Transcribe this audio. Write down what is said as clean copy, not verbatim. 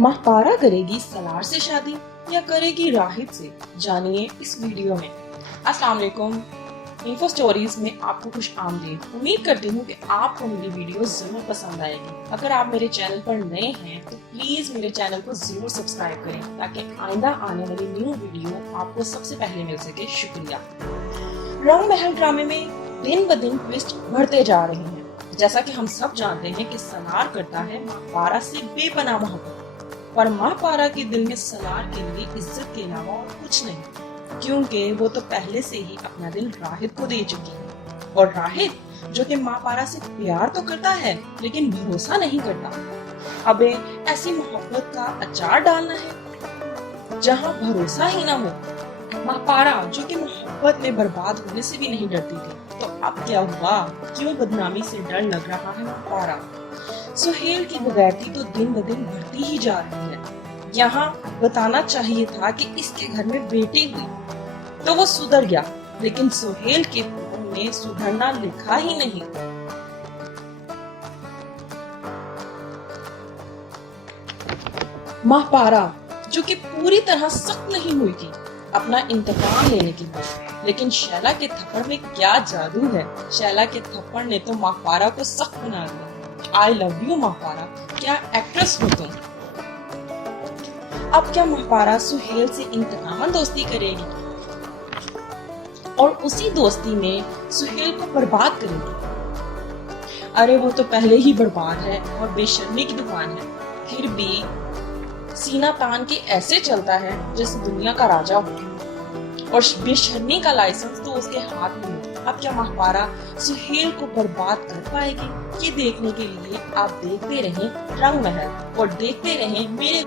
महपारा करेगी सलार से शादी या करेगी राहिब से, जानिए इस वीडियो में। अस्सलाम वालेकुम, इन्फो स्टोरीज में आपको खुश आमदीद। उम्मीद करती हूँ कि आपको मेरी वीडियो जरूर पसंद आएगी। अगर आप मेरे चैनल पर नए हैं तो प्लीज मेरे चैनल को जरूर सब्सक्राइब करें ताकि आइंदा आने वाली न्यू वीडियो आपको सबसे पहले मिल सके। शुक्रिया। रंग महल ड्रामे में दिन ब दिन ट्विस्ट बढ़ते जा रहे हैं। जैसा कि हम सब जानते हैं कि सलार करता है महपारा से बेपनाह मोहब्बत, पर महपारा के दिल में सलार के लिए इज्जत के अलावा और कुछ नहीं, क्योंकि वो तो पहले से ही अपना दिल राहिब को दे चुकी है। और राहिब जो कि महपारा से प्यार तो करता है लेकिन भरोसा नहीं करता। अबे ऐसी मोहब्बत का अचार डालना है जहाँ भरोसा ही ना हो। महपारा जो कि मोहब्बत में बर्बाद होने से भी नहीं डरती थी, तो अब क्या हुआ? क्यों बदनामी से डर लग रहा है महपारा? सुहेल की बगैरती तो दिन ब दिन बढ़ती ही जा रही है। यहाँ बताना चाहिए था कि इसके घर में बेटी हुई तो वो सुधर गया, लेकिन सुहेल के फोन में सुधरना लिखा ही नहीं। महपारा जो कि पूरी तरह सख्त नहीं हुई थी अपना इंतकाम लेने के लिए, लेकिन शैला के थप्पड़ में क्या जादू है। शैला के थप्पड़ ने तो महपारा को सख्त बना दिया। आई लव यू महपारा, क्या एक्ट्रेस हो तुम। अब क्या महपारा सुहेल से इंतकाम दोस्ती करेगी और उसी दोस्ती में सुहेल को बर्बाद करेगी? अरे वो तो पहले ही बर्बाद है और बेशर्मी की दुकान है, फिर भी सीना तान के ऐसे चलता है जैसे दुनिया का राजा हो, और बेशर्मी का लाइसेंस तो उसके हाथ में है। अब क्या महपारा सुहेल को बर्बाद कर पाएगी? ये देखने के लिए आप देखते रहें रंग महल और देखते रहें मेरे